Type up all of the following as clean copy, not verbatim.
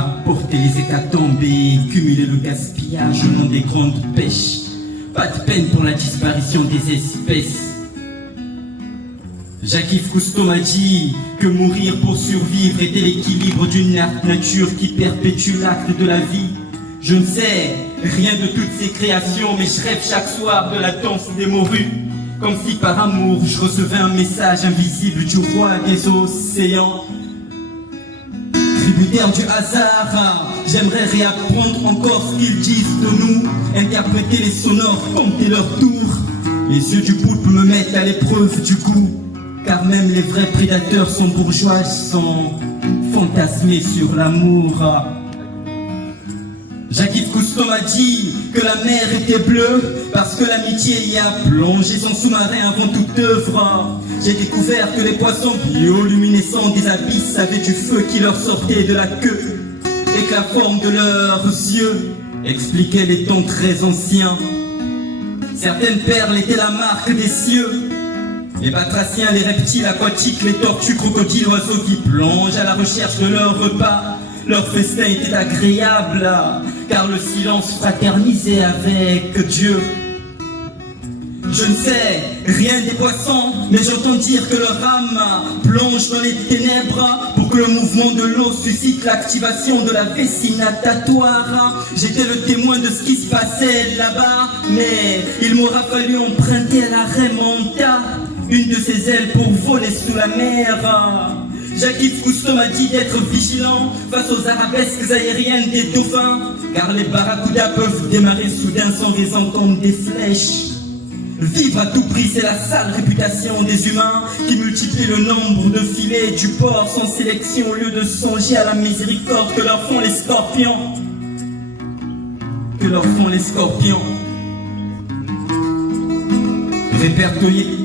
à porter les hécatombes et cumuler le gaspillage au nom des grandes pêches. Pas de peine pour la disparition des espèces. Jacques-Yves Cousteau m'a dit que mourir pour survivre était l'équilibre d'une nature qui perpétue l'acte de la vie. Je ne sais rien de toutes ces créations, mais je rêve chaque soir de la danse des morues. Comme si par amour je recevais un message invisible du roi des océans. Tributaire du hasard, j'aimerais réapprendre encore ce qu'ils disent de nous. Interpréter les sonores, compter leur tour. Les yeux du poulpe me mettent à l'épreuve du goût. Car même les vrais prédateurs sont bourgeois, sont fantasmés sur l'amour. Jacques-Yves Cousteau m'a dit que la mer était bleue parce que l'amitié y a plongé son sous-marin avant toute œuvre. J'ai découvert que les poissons bioluminescents des abysses avaient du feu qui leur sortait de la queue et que la forme de leurs yeux expliquait les temps très anciens. Certaines perles étaient la marque des cieux. Les batraciens, les reptiles aquatiques, les tortues, crocodiles, oiseaux qui plongent à la recherche de leur repas. Leur festin était agréable, car le silence fraternisait avec Dieu. Je ne sais rien des poissons, mais j'entends dire que leur âme plonge dans les ténèbres pour que le mouvement de l'eau suscite l'activation de la vessie natatoire. J'étais le témoin de ce qui se passait là-bas, mais il m'aura fallu emprunter la remonta, une de ses ailes pour voler sous la mer. Jacques-Yves Cousteau m'a dit d'être vigilant face aux arabesques aériennes des dauphins, car les barracudas peuvent démarrer soudain sans raison comme des flèches. Vivre à tout prix, c'est la sale réputation des humains qui multiplient le nombre de filets du port sans sélection au lieu de songer à la miséricorde que leur font les scorpions. Que leur font les scorpions.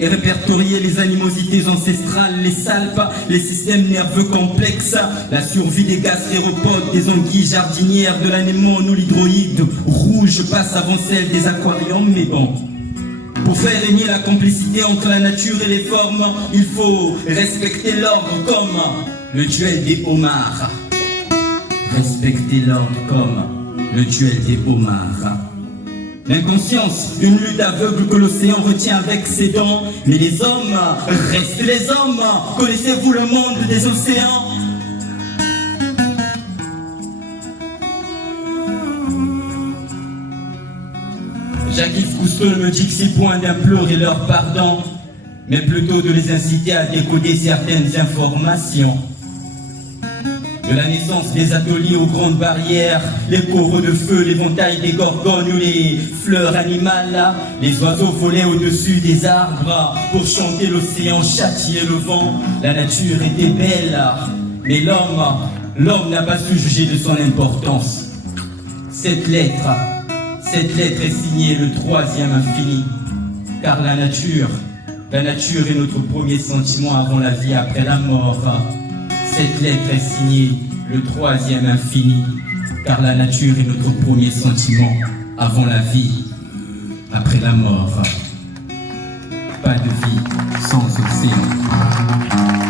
Répertorier les animosités ancestrales, les salpes, les systèmes nerveux complexes, la survie des gastéropodes, des anguilles jardinières, de l'anémone ou l'hydroïde rouge passe avant celle des aquariums, mais bon. Pour faire régner la complicité entre la nature et les formes, il faut respecter l'ordre comme le duel des homards. Respecter l'ordre comme le duel des homards. L'inconscience, une lutte aveugle que l'océan retient avec ses dents. Mais les hommes restent les hommes. Connaissez-vous le monde des océans? Jacques-Yves Cousteau ne me dit que c'est point d'implorer leur pardon, mais plutôt de les inciter à décoder certaines informations. De la naissance des ateliers aux grandes barrières, les coraux de feu, l'éventail des gorgones ou les fleurs animales, les oiseaux volaient au-dessus des arbres pour chanter l'océan, châtier le vent. La nature était belle, mais l'homme n'a pas su juger de son importance. Cette lettre est signée le troisième infini, car la nature est notre premier sentiment avant la vie, après la mort. Cette lettre est signée le troisième infini, car la nature est notre premier sentiment avant la vie, après la mort. Pas de vie sans océan.